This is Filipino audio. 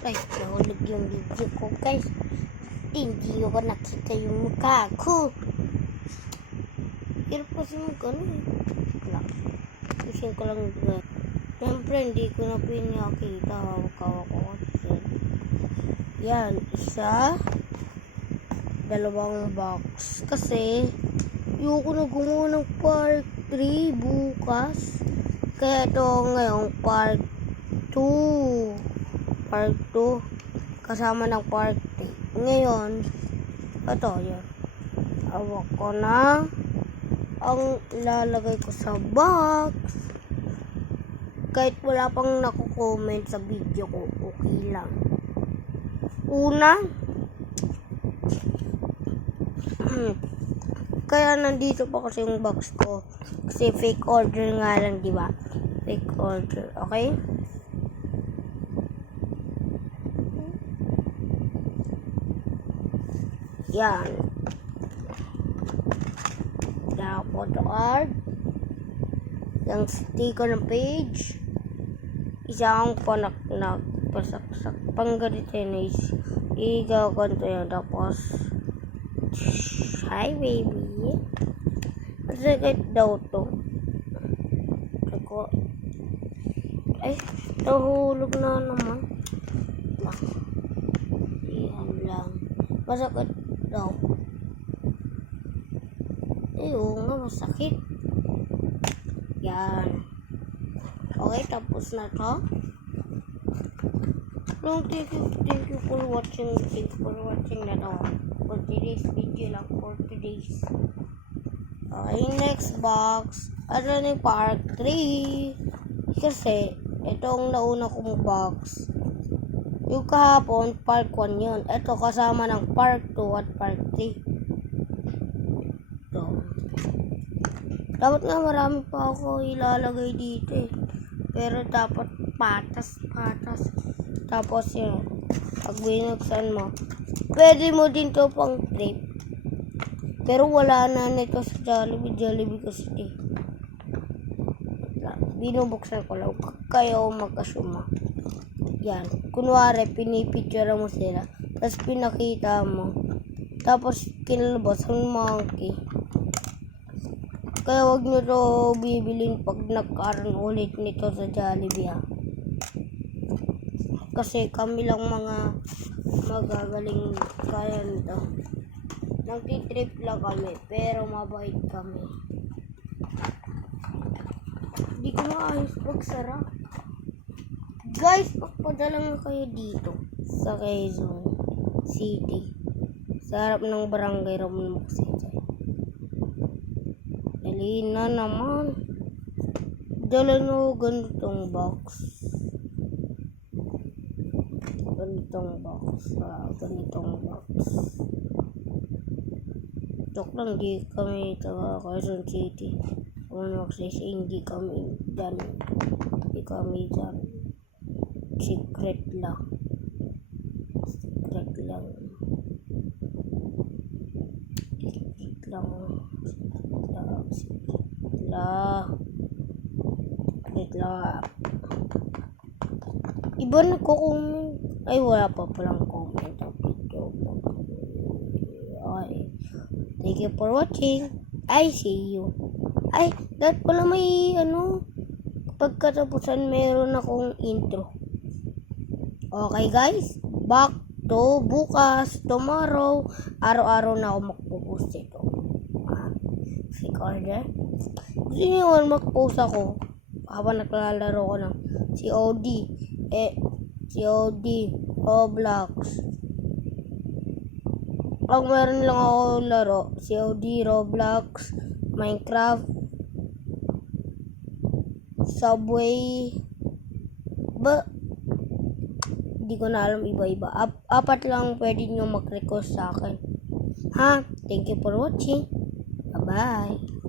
Ay, nahulog yung video ko, guys. Hindi ko nakita yung mukha ko. Hirap kasi mag-ano eh. Isin ko lang guys. Siyempre, hindi ko na pinakita. Hawak-hawak ko kasi. Yan, isa. Dalawang box. Kasi, ayoko na gumawa ng part 3 bukas. Kaya ito ngayong part 2. Part 2. Kasama ng part 3. Ngayon, ito yun. Hawak ko na ang lalagay ko sa box. Kahit wala pang naku-comment sa video ko, okay lang. Una, kaya nandito pa kasi yung box ko. Kasi fake order nga lang, di ba? Fake order, okay? Yan. Yung photo card. Yung sticker ng page. Isang panak-nak. Pasaksak. Panggalitin is igaganto yan. Tapos, hi baby. Masakit daw to. Ako. Ay, nahulog na naman. Yan lang. Masakit daw. Ayun nga, masakit. Yan. Okay, tapos na to. Thank you for watching. Thank you for watching na to. For today's video lang. For today's. Okay, next box. Ano na yung part 3? Kasi, itong nauna kong box. Yung kahapon, part 1 yun. Ito kasama ng part 2 at part 3. Ito. Dapat nga marami pa ako ilalagay dito eh. Pero dapat patas. Tapos yun, pag binuksan mo, pwede mo din to pang trip. Pero wala na nito sa Jollibee kasi eh. Binubuksan ko lang. Kayo mag-asuma. Yan. Kunwari, pinipicture mo sila. Tapos pinakita mo. Tapos kinalabas ang monkey. Kaya wag nyo to bibilin pag nagkaroon ulit nito sa Jollibee ha. Kasi kami lang mga magagaling kaya nito. Nagtitrip lang kami, pero mabait kami. Hindi ko maayos pagsara. Guys, pagpadala nga kayo dito sa Quezon City. Sa harap ng barangay Ramon Magsitay. Dali na naman. Dala nyo ganitong box. Ganitong box. Joke lang, di kami taga Quezon City. Kung mag-say, hindi kami dyan. Hindi kami dyan. Secret lang. Iba nagko-comment. Ay, wala pa palang comment. Okay. Thank you for watching. I see you. Ay, dapat pala may pagkatapusan meron akong intro. Okay guys, back to bukas, tomorrow, araw-araw na ako magpo-post ito. Recorder. Gusto niyo mag-post ako habang naglalaro ko ng COD, Roblox. Pag meron lang ako laro, COD, Roblox, Minecraft, Subway, hindi ko na alam iba-iba. Apat lang pwede nyo mag-request sa akin. Ha? Thank you for watching. Bye-bye.